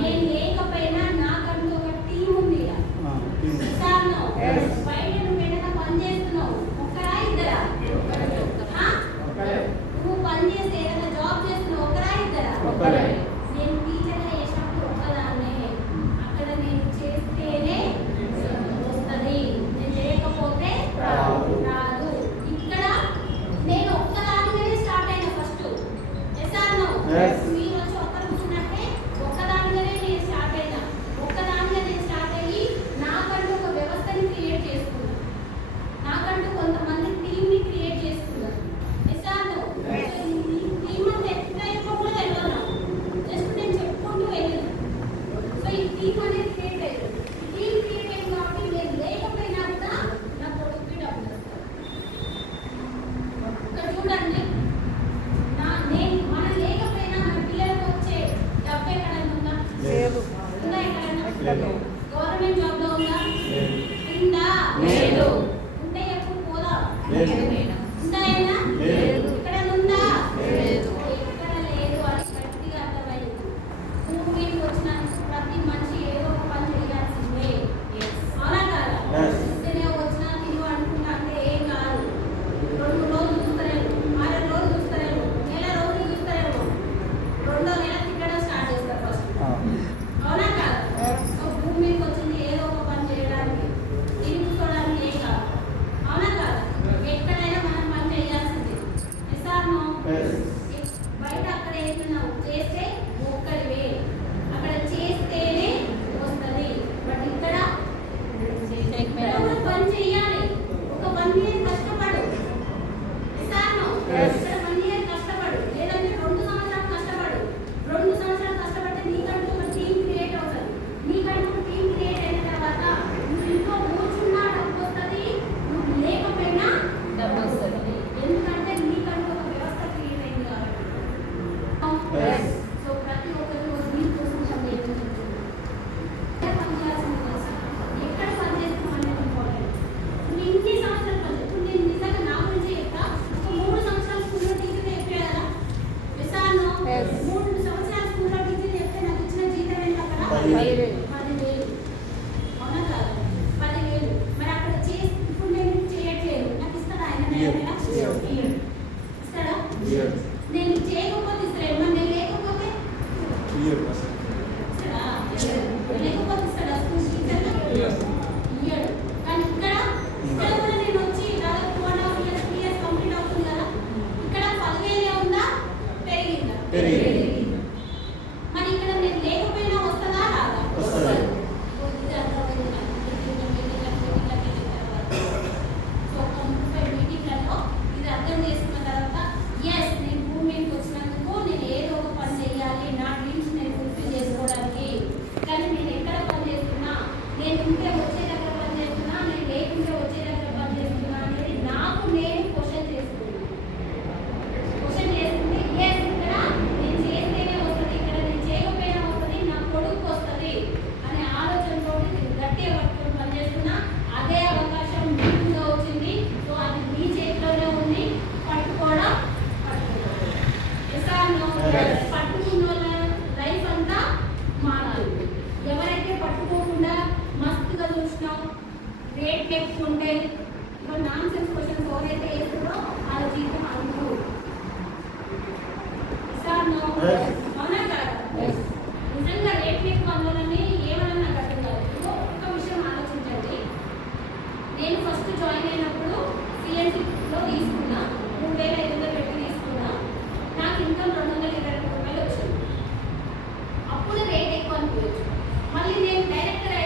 నేను లేకపోయినా నాకంటూ ఒక టీం ఉంది. బయట నువ్వు ఏదైనా పని చేస్తున్నావు, ఒకరా ఇద్దరా? నువ్వు పని చేస్తే ఏదైనా జాబ్ చేస్తున్నావు, ఒకరా ఇద్దరా? నేను టీచర్గా చేసినప్పుడు ఒక్కదాన్నే. అక్కడ నేను చేస్తేనే వస్తుంది, నేను లేకపోతే రాదు. ఇక్కడ నేను ఒక్కదానిగానే స్టార్ట్ అయినా ఫస్ట్. మీరు వచ్చి ఒక్కరు కూర్చున్నట్టే ఒక్కదానిగానే నేను స్టార్ట్ అయినా. ఒక్కదానిగా నేను స్టార్ట్ అయ్యి నాకంటూ ఒక వ్యవస్థని క్రియేట్ చేసుకున్నాను. రేట్ ఎక్కువ ఉంటే ఇప్పుడు నాన్ సెన్స్ క్వశ్చన్స్ ఎవరైతే వేస్తుందో వాళ్ళ జీతం అంటూ సార్ నో అవునా కదా నిజంగా రేట్ ఎక్కువ అందులోని ఏమన్నా నాకు అర్థం కాదు. ఒక విషయం ఆలోచించండి. నేను ఫస్ట్ జాయిన్ అయినప్పుడు సిఎన్సీలో తీసుకున్నా 3,500 పెట్టి తీసుకున్నా. నాకు ఇన్కమ్ 223 వచ్చింది. అప్పుడు రేట్ ఎక్కువ అనుకోవచ్చు. మళ్ళీ నేను డైరెక్టర్